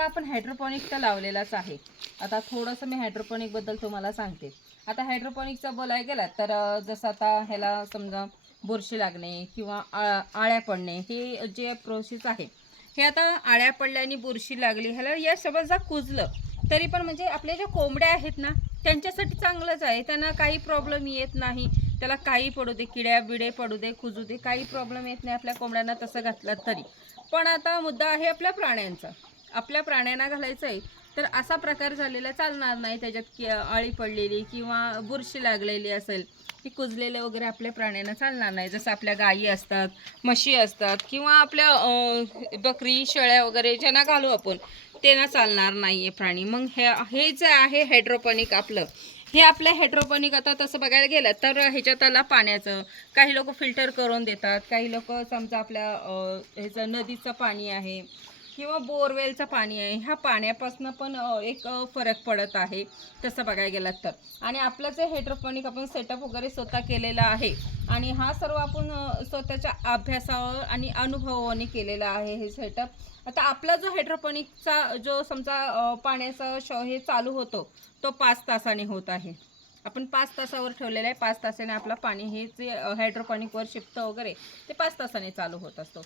आता आपण हायड्रोपोनिक तर लावलेलाच आहे. आता थोडंसं मी हायड्रोपोनिकबद्दल तुम्हाला सांगते. आता हायड्रोपोनिकचं बोलायला गेलं तर जसं आता ह्याला समजा बुरशी लागणे किंवा आळ्या पडणे, हे जे प्रोसेस आहे, हे आता आळ्या पडल्या आणि बुरशी लागली, ह्याला या समजा कुजलं तरी पण म्हणजे आपल्या ज्या कोंबड्या आहेत ना, त्यांच्यासाठी चांगलंच आहे. त्यांना काही प्रॉब्लेम येत नाही. त्याला काही पडू दे, किड्या बिडे पडू दे, कुजू दे, काही प्रॉब्लेम येत नाही आपल्या कोंबड्यांना तसं घातलं तरी. पण आता मुद्दा आहे आपल्या प्राण्यांचा. आपल्या प्राण्यांना घालायचं आहे तर असा प्रकार झालेला चालणार नाही. त्याच्यात अळी पडलेली किंवा बुरशी लागलेली असेल, ती कुजलेले वगैरे आपल्या प्राण्यांना चालणार नाही. जसं आपल्या गायी असतात, म्हशी असतात किंवा आपल्या बकरी शेळ्या वगैरे ज्यांना घालू आपण, त्यांना चालणार नाही आहे प्राणी. मग हे जे आहे हायड्रोपोनिक आपलं, हे आपलं हायड्रोपोनिक आता तसं बघायला गेलं तर ह्याच्यात आला पाण्याचं काही लोक फिल्टर करून देतात, काही लोक समजा आपल्या ह्याचं नदीचं पाणी आहे किंवा बोरवेलचं पाणी आहे, ह्या पाण्यापासून पण एक फरक पडत आहे तसं बघायला गेलं तर. आणि आपलं जे हायड्रोपोनिक आपण सेटअप वगैरे स्वतः केलेला आहे आणि हा सर्व आपण स्वतःच्या अभ्यासावर आणि अनुभवाने केलेला आहे हे सेटअप. आता आपला जो हायड्रोपोनिकचा जो समजा पाण्याचा हे चालू होतो तो 5 तासाने होत आहे. आपण 5 तासावर ठेवलेलं आहे. 5 तासाने आपलं पाणी हे जे हायड्रोपोनिकवर शिफ्ट वगैरे ते 5 तासाने चालू होत असतो.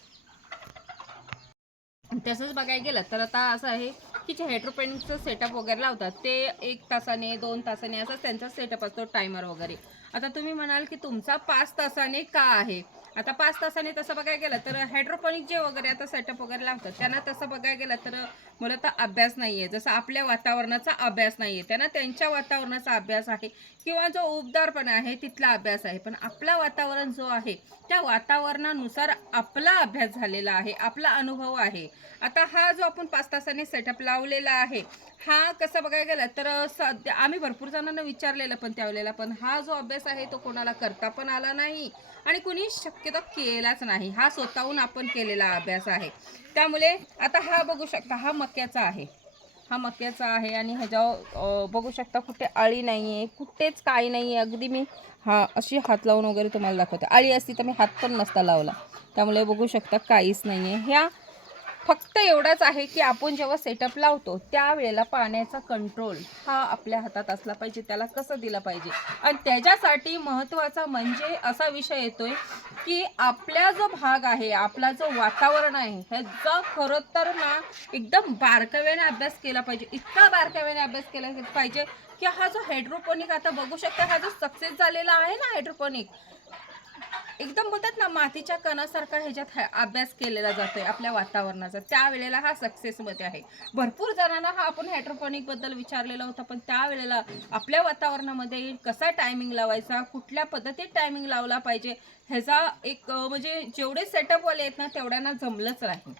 तसंच बघायला गेलं तर आता असं आहे की जे हायड्रोपोनिकचं सेटअप वगैरे लावतात ते 1 तासाने 2 तासाने असाच त्यांचा सेटअप असतो, टायमर वगैरे. आता तुम्ही म्हणाल की तुमचा 5 तासाने का आहे? आता 5 तासाने तसं बघायला गेलं तर हायड्रोपोनिक जे वगैरे आता सेटअप वगैरे लावतात त्यांना तसं बघायला गेलं तर मूलतः अभ्यास नाही आहे. जसं आपल्या वातावरणाचा अभ्यास नाही आहे, त्यांना त्यांच्या वातावरणाचा अभ्यास आहे किंवा जो उबदारपणा आहे तिथला अभ्यास आहे. पण आपलं वातावरण जो आहे त्या वातावरणानुसार आपला अभ्यास झालेला आहे, आपला अनुभव आहे. आता हा जो आपण 5 तासाने सेटअप लावलेला आहे, हा कसं बघायला गेलं तर सध्या आम्ही भरपूर जणांना विचारलेलं पण त्यावेळेला, पण हा जो अभ्यास आहे तो कोणाला करता पण आला नाही आणि कुणी शक्यतो केलाच नाही. हा स्वतःहून आपण केलेला अभ्यास आहे. त्यामुळे आता हा बघू शकता, हा मक्याचा आहे, हा मक्याचा आहे आणि ह्याच्यावर बघू शकता कुठे अळी नाही आहे, कुठेच काही नाही आहे. अगदी मी अशी हात लावून वगैरे तुम्हाला दाखवते. अळी असती तर मी हात पण नसता लावला. त्यामुळे बघू शकता काहीच नाही आहे. ह्या फक्त एवढाच आहे की आपण जेव्हा सेटअप लावतो त्यावेळेला पाण्याचा कंट्रोल हा आपल्या हातात असला पाहिजे, त्याला कसं दिलं पाहिजे. आणि त्याच्यासाठी महत्त्वाचा म्हणजे असा विषय येतोय की आपला जो भाग आहे, आपला जो वातावरण आहे, ह्याचा खरं तर ना एकदम बारकाव्याने अभ्यास केला पाहिजे. इतका बारकाव्याने अभ्यास केला पाहिजे की हा जो हायड्रोपोनिक आता बघू शकता, हा जो सक्सेस झालेला आहे ना हायड्रोपोनिक, एकदम बोलतात ना मातीच्या कणासारखा ह्याच्यात अभ्यास केलेला जातोय आपल्या वातावरणाचा. त्यावेळेला हा सक्सेसमध्ये आहे. भरपूर जणांना हा आपण हायड्रोपोनिक बद्दल विचारलेला होता, पण त्यावेळेला आपल्या वातावरणामध्ये कसा टायमिंग लावायचा, कुठल्या पद्धतीत टायमिंग लावला पाहिजे, ह्याचा एक म्हणजे जेवढे सेटअपवाले आहेत ना तेवढ्यांना जमलंच नाही.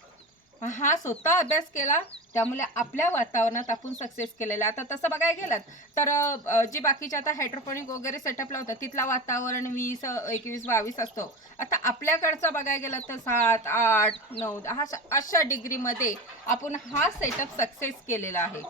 हा स्वतः अभ्यास केला, त्यामुळे आपल्या वातावरणात आपण सक्सेस केलेला. आता तसं बघायला गेलात तर जे बाकीचे आता हायड्रोपोनिक वगैरे सेटअप लावतात तिथला वातावरण 20, 21, 22 असतो. आता आपल्याकडचा बघायला गेलं तर 7, 8, 9, 10 अशा डिग्रीमध्ये आपण हा सेटअप सक्सेस केलेला आहे.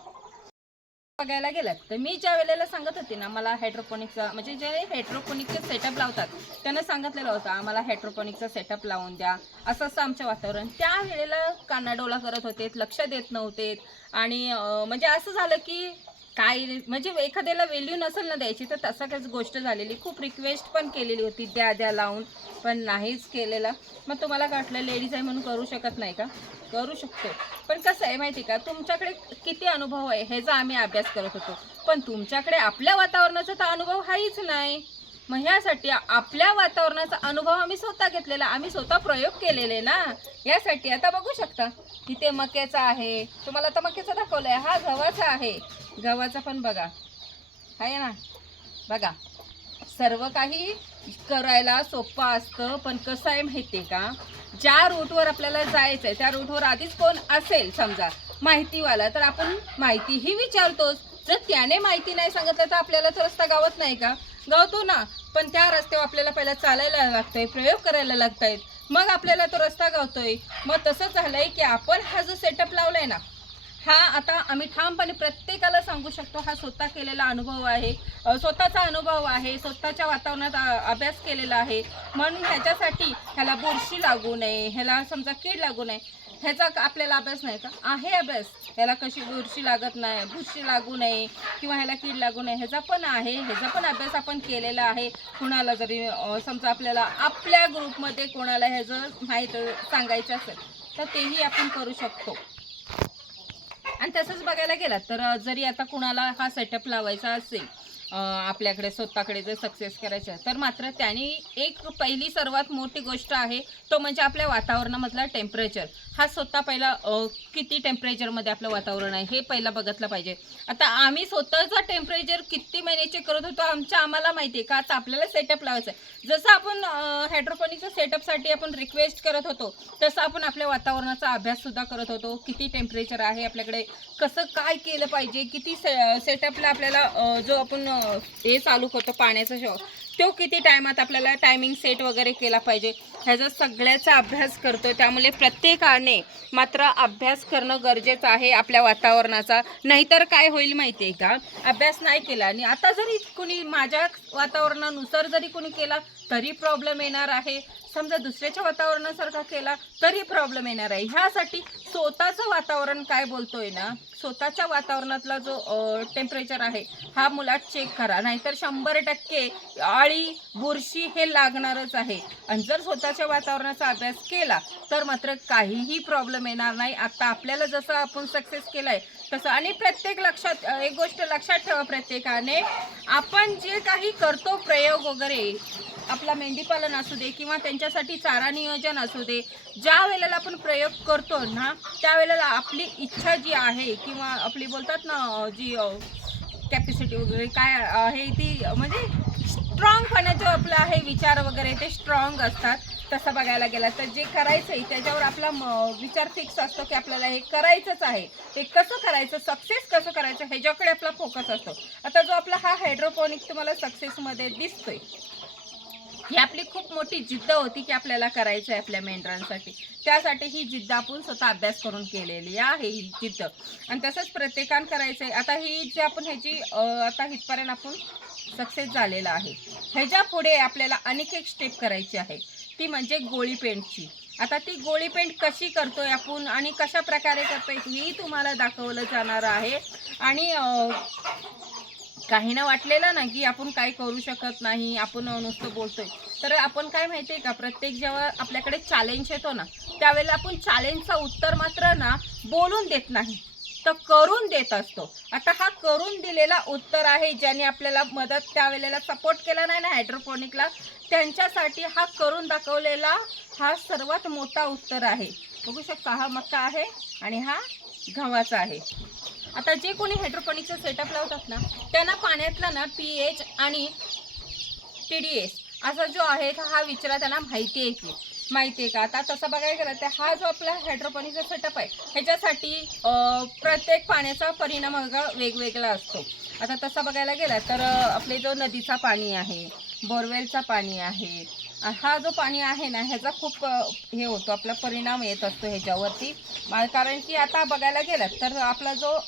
बघायला गेलात तर मी ज्या वेळेला सांगत होते ना, मला हायड्रोपोनिकचा म्हणजे जे हायड्रोपोनिकचे सेटअप लावतात त्यांना सांगितलेलं होतं आम्हाला हायड्रोपोनिकचा सेटअप लावून द्या, असं असं आमचं वातावरण. त्यावेळेला कानाडोळा करत होते, लक्ष देत नव्हते. आणि म्हणजे असं झालं की काय म्हणजे एखाद्याला व्हॅल्यू नसेल ना द्यायची तर तसं काहीच गोष्ट झालेली. खूप रिक्वेस्ट पण केलेली होती द्या द्या लावून, पण नाहीच केलेला. मग तुम्हाला काय वाटलं लेडीज आहे म्हणून करू शकत नाही का? करू शकतो. पण कसं आहे माहिती का, तुमच्याकडे किती अनुभव आहे ह्याचा आम्ही अभ्यास करत होतो, पण तुमच्याकडे आपल्या वातावरणाचा तर अनुभव हाच नाही. मग ह्यासाठी आपल्या वातावरणाचा अनुभव आम्ही स्वतः घेतलेला, आम्ही स्वतः प्रयोग केलेले ना. यासाठी आता बघू शकता इथे मक्याचा आहे, तुम्हाला आता मक्याचा दाखवलाय, हा गव्हाचा आहे. गव्हाचा पण बघा आहे ना, बघा सर्व काही करायला सोपं असतं. पण कसं आहे माहिती आहे का, ज्या रूटवर आपल्याला जायचं आहे त्या रूटवर आधीच कोण असेल समजा माहितीवाला तर आपण माहितीही विचारतोच. जर त्याने माहिती नाही सांगितलं तर आपल्याला तो रस्ता गावत नाही का? गावतो ना. पण त्या रस्त्यावर आपल्याला पहिला चालायला लागतंय, प्रयोग करायला लागतायत, मग आपल्याला तो रस्ता गावतोय. मग तसं झालंय की आपण हा जो सेटअप लावलाय ना, हा आता आम्ही ठामपणे प्रत्येकाला सांगू शकतो, हा स्वतः केलेला अनुभव आहे, स्वतःचा अनुभव आहे, स्वतःच्या वातावरणात अभ्यास केलेला आहे. म्हणून ह्याच्यासाठी ह्याला बुरशी लागू नये, ह्याला समजा कीड लागू नये, ह्याचा आपल्याला अभ्यास नाही का? आहे अभ्यास. ह्याला कशी बुरशी लागत नाही, बुरशी लागू नये किंवा ह्याला कीड लागू नये, ह्याचा पण आहे. ह्याचा पण अभ्यास आपण केलेला आहे. कुणाला जरी समजा आपल्याला आपल्या ग्रुपमध्ये कोणाला ह्याचं माहीत सांगायचं असेल तर तेही आपण करू शकतो. आणि तसंच बघायला गेलात तर जरी आता कुणाला हा सेटअप लावायचा असेल आपल्याकडे स्वतःकडे जर सक्सेस करायचं तर मात्र त्यांनी एक पहिली सर्वात मोठी गोष्ट आहे तो म्हणजे आपल्या वातावरणामधला टेम्परेचर. हा स्वतः पहिला किती टेम्परेचरमध्ये आपलं वातावरण आहे हे पहिला बघितलं पाहिजे. आता आम्ही स्वतःचा टेम्परेचर किती महिन्याचे करत होतो आम्हाला माहिती आहे का? आता आपल्याला सेटअप लावायचं आहे. जसं आपण हायड्रोपोनिकच्या सेटअपसाठी आपण रिक्वेस्ट करत होतो तसं आपण आपल्या वातावरणाचा अभ्याससुद्धा करत होतो. किती टेम्परेचर आहे आपल्याकडे, कसं काय केलं पाहिजे, किती सेटअपला आपल्याला जो आपण हे चालू करतो पाण्याचा शॉवर तो किती टायमात आपल्याला टायमिंग सेट वगैरे केला पाहिजे ह्याचा सगळ्याचा अभ्यास करतो. त्यामुळे प्रत्येकाने मात्र अभ्यास करणं गरजेचं आहे आपल्या वातावरणाचा. नाहीतर काय होईल माहिती आहे का? अभ्यास नाही केला आणि आता जरी कोणी माझ्या वातावरणानुसार जरी कोणी केला तरी प्रॉब्लेम येणार आहे. समजा दुसऱ्याच्या वातावरणासारखा केला तरी प्रॉब्लेम येणार आहे. ह्यासाठी स्वतःचं वातावरण काय बोलतोय ना, स्वतःच्या वातावरणातला जो टेम्परेचर आहे हा मुलात चेक करा. नाहीतर 100% आळी बुरशी हे लागणारच आहे. आणि जर स्वतःच्या वातावरणाचा अभ्यास केला तर मात्र काहीही प्रॉब्लेम येणार नाही. आता आपल्याला जसं आपण सक्सेस केलाय तसं. आणि प्रत्येक लक्षात एक गोष्ट लक्षात ठेवा, प्रत्येकाने आपण जे काही करतो प्रयोग वगैरे आपला मेंढीपालन असू दे किंवा त्यांच्यासाठी चारा नियोजन असू दे, ज्या वेळेला आपण प्रयोग करतो ना त्यावेळेला आपली इच्छा जी आहे किंवा आपली बोलतात ना जी कॅपॅसिटी वगैरे काय आहे ती म्हणजे स्ट्रॉंगपणा जो आपला आहे विचार वगैरे ते स्ट्रॉंग असतात. तसं बघायला गेला तर जे करायचं आहे त्याच्यावर आपला विचार फिक्स असतो की आपल्याला हे करायचंच आहे. हे कसं करायचं, सक्सेस कसं करायचं ह्याच्याकडे आपला फोकस असतो. आता जो आपला हा हायड्रोपोनिक तुम्हाला सक्सेसमध्ये दिसतोय ही आपली खूप मोठी जिद्द होती की आपल्याला करायचं आहे आपल्या मेंढरांसाठी. त्यासाठी ही जिद्द आपण स्वतः अभ्यास करून केलेली आहे ही जिद्द. आणि तसंच प्रत्येकानं करायचं आहे. आता ही जी आपण ह्याची आता इथपर्यंत आपण सक्सेस झालेला आहे. ह्याच्या पुढे आपल्याला आणखी एक स्टेप करायची आहे ती म्हणजे गोळी पेंटची. आता ती गोळी पेंट कशी करतोय आपण आणि कशा प्रकारे करतोय हेही तुम्हाला दाखवलं जाणार आहे. आणि काही ना वाटलेलं ना की आपण काय करू शकत नाही, आपण नुसतं बोलतोय. तर आपण काय माहिती आहे का, प्रत्येक जेव्हा आपल्याकडे चॅलेंज येतो ना त्यावेळेला आपण चॅलेंजचं उत्तर मात्र ना बोलून देत नाही तर करून देत असतो. आता हा करून दिलेला उत्तर आहे ज्याने आपल्याला मदत त्यावेळेला सपोर्ट केला नाही ना हायड्रोपोनिकला, त्यांच्यासाठी हा करून दाखवलेला हा सर्वात मोठा उत्तर आहे. बघू शकता हा मका आहे आणि हा गव्हाचा आहे. आता जे कोणी हायड्रोपोनिकचा सेटअप लावतात ना त्यांना पाण्यातला ना pH आणि TDS असा जो आहे हा विचार त्यांना माहिती आहे का? आता तसं बघायला गेलं तर हा जो आपला हायड्रोपोनिकचा सेटअप आहे ह्याच्यासाठी प्रत्येक पाण्याचा परिणाम वेगवेगळा असतो. आता तसं बघायला गेला तर आपले जो नदीचा पाणी आहे, बोरवेलचा पाणी आहे, हा जो पाणी आहे ना ह्याचा खूप हे होतो आपला परिणाम येत असतो ह्याच्यावरती. कारण की आता बघायला गेलं तर आपला जो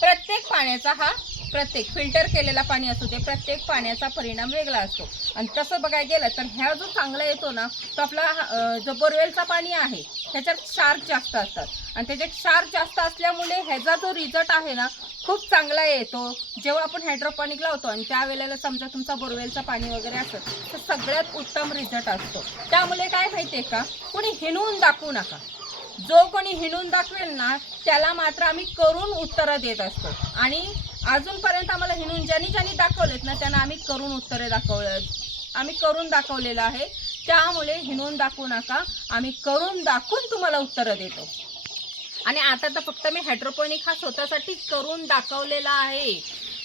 प्रत्येक पाण्याचा हा प्रत्येक फिल्टर केलेला पाणी असतो ते प्रत्येक पाण्याचा परिणाम वेगळा असतो. आणि तसं बघायला गेलं तर ह्या जो चांगला येतो ना तो आपला जो बोरवेलचा पाणी आहे ह्याच्यात क्षार जास्त असतात आणि त्याचे क्षार जास्त असल्यामुळे ह्याचा जो रिझल्ट आहे ना खूप चांगला येतो. जेव्हा आपण हायड्रोपोनिक लावतो आणि त्यावेळेला समजा तुमचा बोरवेलचं पाणी वगैरे असेल तर सगळ्यात उत्तम रिझल्ट असतो. त्यामुळे काय माहिती आहे का, कोणी हिणवून दाखवू नका. जो कोणी हिणवून दाखवेल ना त्याला मात्र आम्ही करून उत्तरं देत असतो. आणि अजूनपर्यंत आम्हाला हिणवून ज्यांनी दाखवलेत ना त्यांना आम्ही करून उत्तरे आम्ही करून दाखवलेलं आहे. त्यामुळे हिणवून दाखवू नका, आम्ही करून दाखवून तुम्हाला उत्तरं देतो. आणि आता तर फक्त मी हायड्रोपोनिक हा स्वतःसाठी करून दाखवलेला आहे.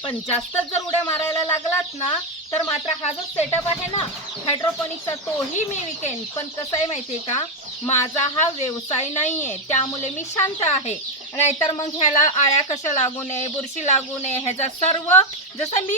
पण जास्तच जर उड्या मारायला लागलात ना तर मात्र हा जो सेटअप आहे ना हायड्रोपोनिकचा तोही मी विकेन. पण कसं आहे माहिती आहे का, माझा हा व्यवसाय नाही आहे त्यामुळे मी शांत आहे. नाहीतर मग ह्याला आळ्या कशा लागू नये, बुरशी लागू नये ह्याचा सर्व जसं मी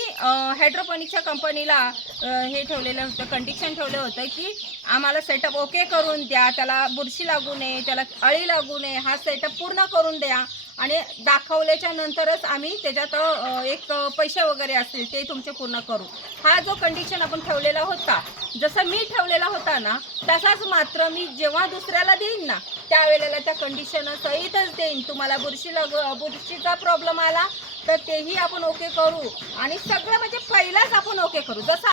हायड्रोपोनिकच्या कंपनीला हे ठेवलेलं होतं, कंडिशन ठेवलं होतं की आम्हाला सेटअप ओके करून द्या, त्याला बुरशी लागू नये, त्याला अळी लागू नये, हा सेटअप पूर्ण करून द्या आणि दाखवल्याच्या नंतरच आम्ही त्याच्यात एक पैसे वगैरे असतील ते तुमचे पूर्ण करू. हा जो कंडिशन आपण ठेवलेला होता, जसं मी ठेवलेला होता ना तसाच मात्र मी जेव्हा दुसऱ्याला देईन ना त्यावेळेला त्या कंडिशन सहितच देईन. तुम्हाला बुरशीचा प्रॉब्लेम आला तर तेही आपण ओके करू आणि सगळं म्हणजे पहिलाच आपण ओके करू. जसं